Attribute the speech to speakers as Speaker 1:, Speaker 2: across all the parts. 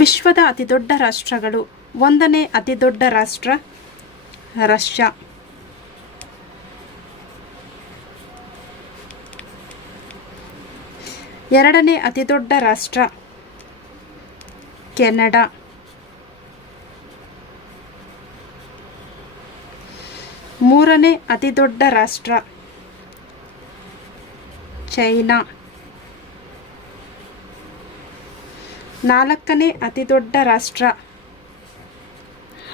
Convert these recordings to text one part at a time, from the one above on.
Speaker 1: ವಿಶ್ವದ ಅತಿದೊಡ್ಡ ರಾಷ್ಟ್ರಗಳು. ಒಂದನೇ ಅತಿದೊಡ್ಡ ರಾಷ್ಟ್ರ ರಷ್ಯಾ. ಎರಡನೇ ಅತಿದೊಡ್ಡ ರಾಷ್ಟ್ರ ಕೆನಡಾ. ಮೂರನೇ ಅತಿದೊಡ್ಡ ರಾಷ್ಟ್ರ ಚೈನಾ. ನಾಲ್ಕನೇ ಅತಿದೊಡ್ಡ ರಾಷ್ಟ್ರ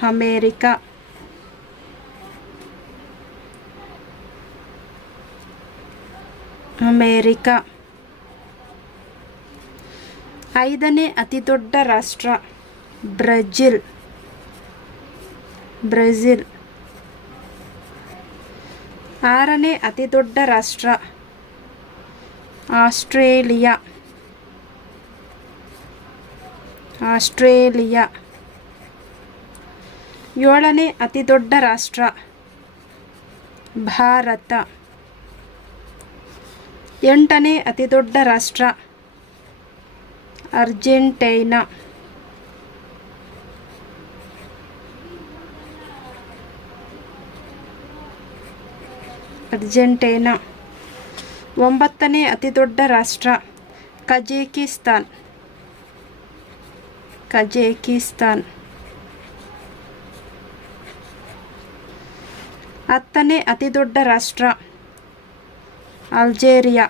Speaker 1: ಅಮೇರಿಕಾ. ಅಮೇರಿಕಾ. ಐದನೇ ಅತಿದೊಡ್ಡ ರಾಷ್ಟ್ರ ಬ್ರೆಜಿಲ್. ಬ್ರೆಜಿಲ್. ಆರನೇ ಅತಿದೊಡ್ಡ ರಾಷ್ಟ್ರ ಆಸ್ಟ್ರೇಲಿಯಾ. ಆಸ್ಟ್ರೇಲಿಯಾ. ಏಳನೇ ಅತಿದೊಡ್ಡ ರಾಷ್ಟ್ರ ಭಾರತ. ಎಂಟನೇ ಅತಿದೊಡ್ಡ ರಾಷ್ಟ್ರ ಅರ್ಜೆಂಟೈನಾ. ಅರ್ಜೆಂಟೈನಾ. ಒಂಬತ್ತನೇ ಅತಿದೊಡ್ಡ ರಾಷ್ಟ್ರ ಕಜೇಕಿಸ್ತಾನ್. ಕಜೇಕಿಸ್ತಾನ್. ಹತ್ತನೇ ಅತಿದೊಡ್ಡ ರಾಷ್ಟ್ರ ಅಲ್ಜೇರಿಯಾ.